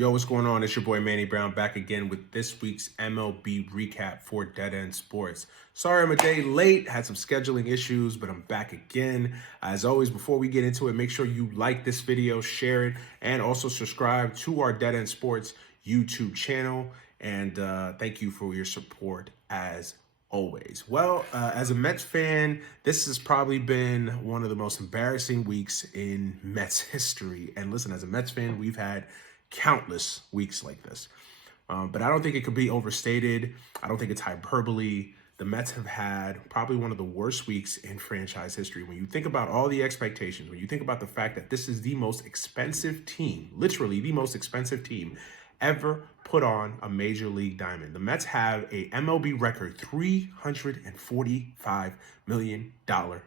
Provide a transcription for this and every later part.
Yo, what's going on? It's your boy Manny Brown back again with this week's MLB recap for Dead End Sports. Sorry I'm a day late, had some scheduling issues, but I'm back again. As always, before we get into it, make sure you like this video, share it, and also subscribe to our Dead End Sports YouTube channel. And thank you for your support as always. Well, as a Mets fan, this has probably been one of the most embarrassing weeks in Mets history. And listen, as a Mets fan, we've had countless weeks like this. But I don't think it could be overstated. I don't think it's hyperbole. The Mets have had probably one of the worst weeks in franchise history. When you think about all the expectations, when you think about the fact that this is the most expensive team, literally the most expensive team ever put on a major league diamond. The Mets have a MLB record $345 million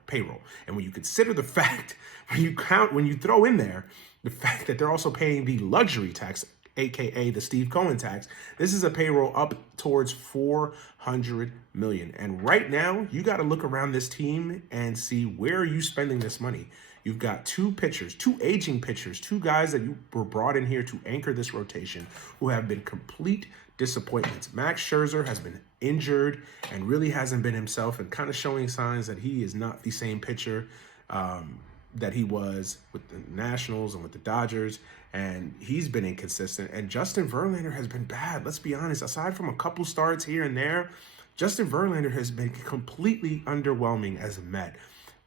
payroll. And when you consider the fact, when you throw in there the fact that they're also paying the luxury tax, aka the Steve Cohen tax, this is a payroll up towards $400 million. And right now, you got to look around this team and see, where are you spending this money? You've got two pitchers, two aging pitchers, two guys that you were brought in here to anchor this rotation who have been complete disappointments. Max Scherzer has been injured and really hasn't been himself, and kind of showing signs that he is not the same pitcher that he was with the Nationals and with the Dodgers, and he's been inconsistent. And Justin Verlander has been bad. Let's be honest. Aside from a couple starts here and there, Justin Verlander has been completely underwhelming as a Met.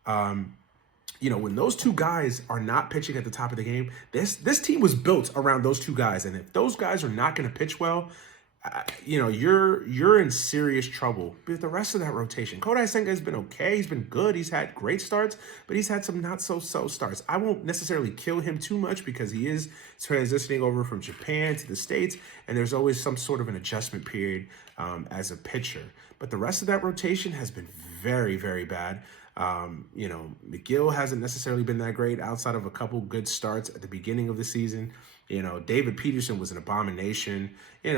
When those two guys are not pitching at the top of the game, this team was built around those two guys, and if those guys are not going to pitch well, you're in serious trouble. But the rest of that rotation, Kodai Senga has been okay. He's been good. He's had great starts, but he's had some not so starts. I won't necessarily kill him too much because he is transitioning over from Japan to the States, and there's always some sort of an adjustment period as a pitcher. But the rest of that rotation has been very, very bad. McGill hasn't necessarily been that great outside of a couple good starts at the beginning of the season. David Peterson was an abomination, and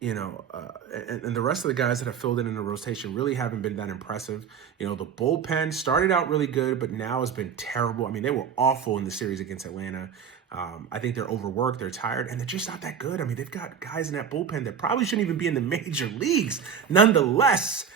the rest of the guys that have filled in the rotation really haven't been that impressive. The bullpen started out really good, but now has been terrible. I mean, they were awful in the series against Atlanta. I think they're overworked, they're tired, and they're just not that good. I mean, they've got guys in that bullpen that probably shouldn't even be in the major leagues, nonetheless,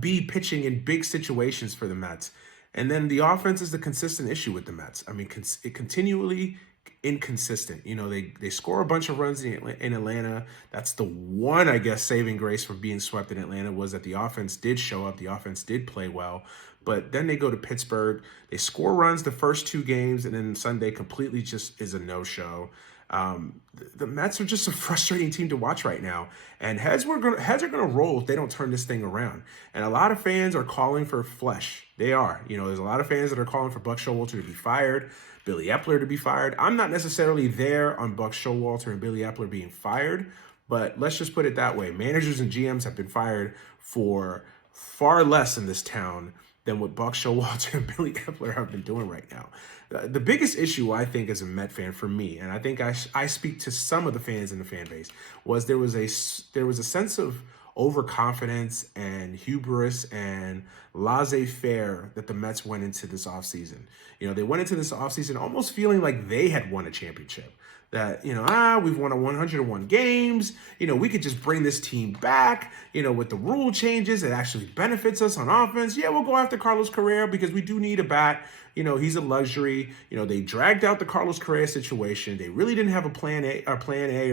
be pitching in big situations for the Mets. And then the offense is the consistent issue with the Mets. I mean, it continually inconsistent. They score a bunch of runs in Atlanta. That's the one, I guess, saving grace for being swept in Atlanta, was that the offense did show up. The offense did play well. But then they go to Pittsburgh. They score runs the first two games, and then Sunday completely just is a no-show. The Mets are just a frustrating team to watch right now, and heads are gonna roll if they don't turn this thing around. And a lot of fans are calling for flesh. They are. There's a lot of fans that are calling for Buck Showalter to be fired, Billy Epler to be fired. I'm not necessarily there on Buck Showalter and Billy Epler being fired, but let's just put it that way. Managers and GMs have been fired for far less in this town than what Buck Showalter and Billy Epler have been doing right now. The biggest issue, I think, as a Met fan for me, and I think I speak to some of the fans in the fan base, was there was a sense of overconfidence and hubris and laissez-faire that the Mets went into this offseason. They went into this offseason almost feeling like they had won a championship. That, we've won 101 games. We could just bring this team back. With the rule changes, it actually benefits us on offense. Yeah, we'll go after Carlos Correa because we do need a bat. He's a luxury. They dragged out the Carlos Correa situation. They really didn't have a plan A or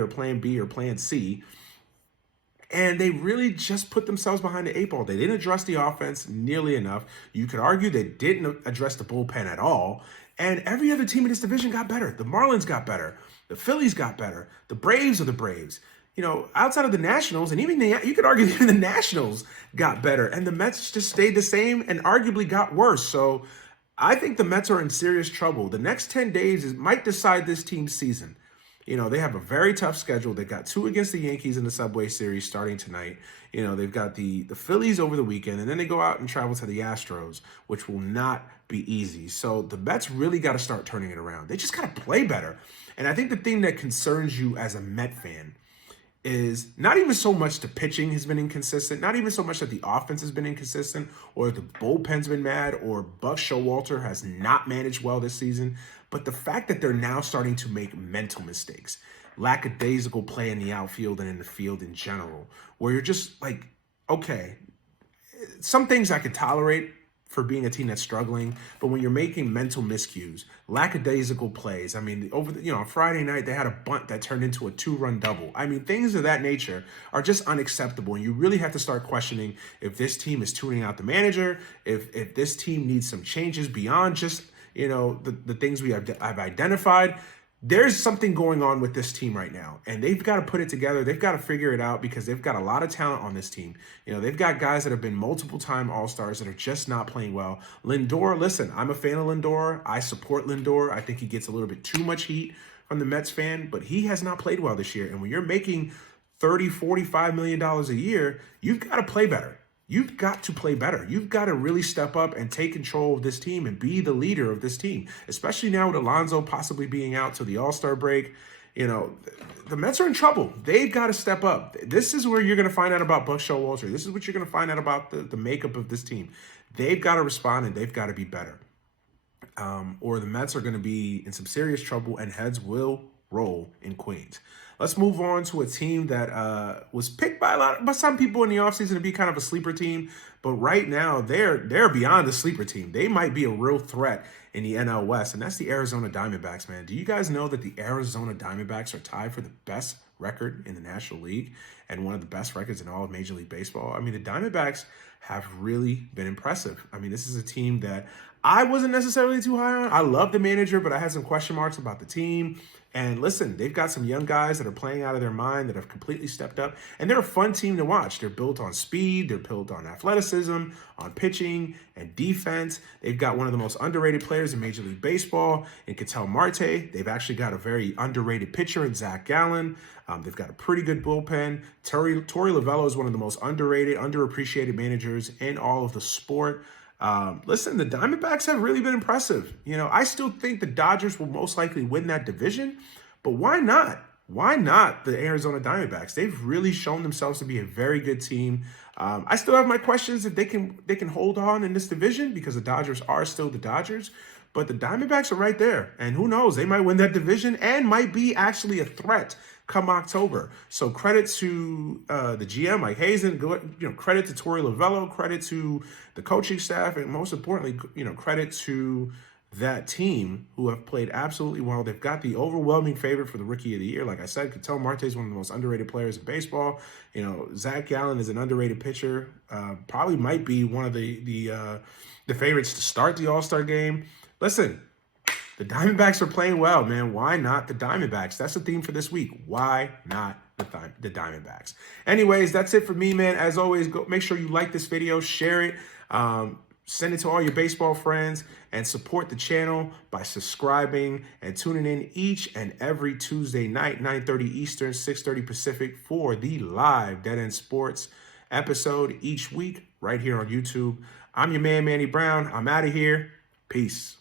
plan B or plan C. And they really just put themselves behind the eight ball. They didn't address the offense nearly enough. You could argue they didn't address the bullpen at all. And every other team in this division got better. The Marlins got better. The Phillies got better. The Braves are the Braves. Outside of the Nationals, and even you could argue even the Nationals got better. And the Mets just stayed the same and arguably got worse. So I think the Mets are in serious trouble. The next 10 days might decide this team's season. They have a very tough schedule. They've got two against the Yankees in the Subway Series starting tonight. They've got the Phillies over the weekend, and then they go out and travel to the Astros, which will not be easy. So the Mets really got to start turning it around. They just got to play better. And I think the thing that concerns you as a Met fan is not even so much the pitching has been inconsistent, not even so much that the offense has been inconsistent, or the bullpen's been mad, or Buck Showalter has not managed well this season, But the fact that they're now starting to make mental mistakes, lackadaisical play in the outfield and in the field in general, where you're just like, okay, some things I could tolerate for being a team that's struggling, but when you're making mental miscues, lackadaisical plays, I mean, on Friday night, they had a bunt that turned into a 2-run double. I mean, things of that nature are just unacceptable. And you really have to start questioning if this team is tuning out the manager, if this team needs some changes beyond just, the things I've identified. There's something going on with this team right now, and they've got to put it together. They've got to figure it out because they've got a lot of talent on this team. They've got guys that have been multiple-time All-Stars that are just not playing well. Lindor, listen, I'm a fan of Lindor. I support Lindor. I think he gets a little bit too much heat from the Mets fan, but he has not played well this year. And when you're making $30, $45 million a year, you've got to play better. You've got to play better. You've got to really step up and take control of this team and be the leader of this team, especially now with Alonso possibly being out to the All-Star break. The Mets are in trouble. They've got to step up. This is where you're going to find out about Buck Showalter. This is what you're going to find out about the makeup of this team. They've got to respond and they've got to be better. Or the Mets are going to be in some serious trouble and heads will roll in Queens. Let's move on to a team that was picked by some people in the offseason to be kind of a sleeper team. But right now, they're beyond a sleeper team. They might be a real threat in the NL West, and that's the Arizona Diamondbacks, man. Do you guys know that the Arizona Diamondbacks are tied for the best record in the National League and one of the best records in all of Major League Baseball? I mean, the Diamondbacks have really been impressive. I mean, this is a team that I wasn't necessarily too high on. I love the manager, but I had some question marks about the team. And listen, they've got some young guys that are playing out of their mind that have completely stepped up. And they're a fun team to watch. They're built on speed. They're built on athleticism, on pitching and defense. They've got one of the most underrated players in Major League Baseball in Ketel Marte. They've actually got a very underrated pitcher in Zach Gallen. They've got a pretty good bullpen. Torey Lovullo is one of the most underrated, underappreciated managers in all of the sport. Listen, the Diamondbacks have really been impressive. I still think the Dodgers will most likely win that division, but why not? Why not the Arizona Diamondbacks? They've really shown themselves to be a very good team. I still have my questions if they can hold on in this division because the Dodgers are still the Dodgers, but the Diamondbacks are right there, and who knows? They might win that division and might be actually a threat come October. So credit to the GM, Mike Hazen, credit to Torey Lovullo, credit to the coaching staff, and most importantly, credit to that team who have played absolutely well. They've got the overwhelming favorite for the Rookie of the Year. Like I said, Ketel Marte is one of the most underrated players in baseball. Zach Gallen is an underrated pitcher. Probably might be one of the favorites to start the All-Star game. Listen, the Diamondbacks are playing well, man. Why not the Diamondbacks? That's the theme for this week. Why not the Diamondbacks? Anyways, that's it for me, man. As always, go make sure you like this video, share it, send it to all your baseball friends, and support the channel by subscribing and tuning in each and every Tuesday night, 9:30 Eastern, 6:30 Pacific, for the live Dead End Sports episode each week right here on YouTube. I'm your man, Manny Brown. I'm out of here. Peace.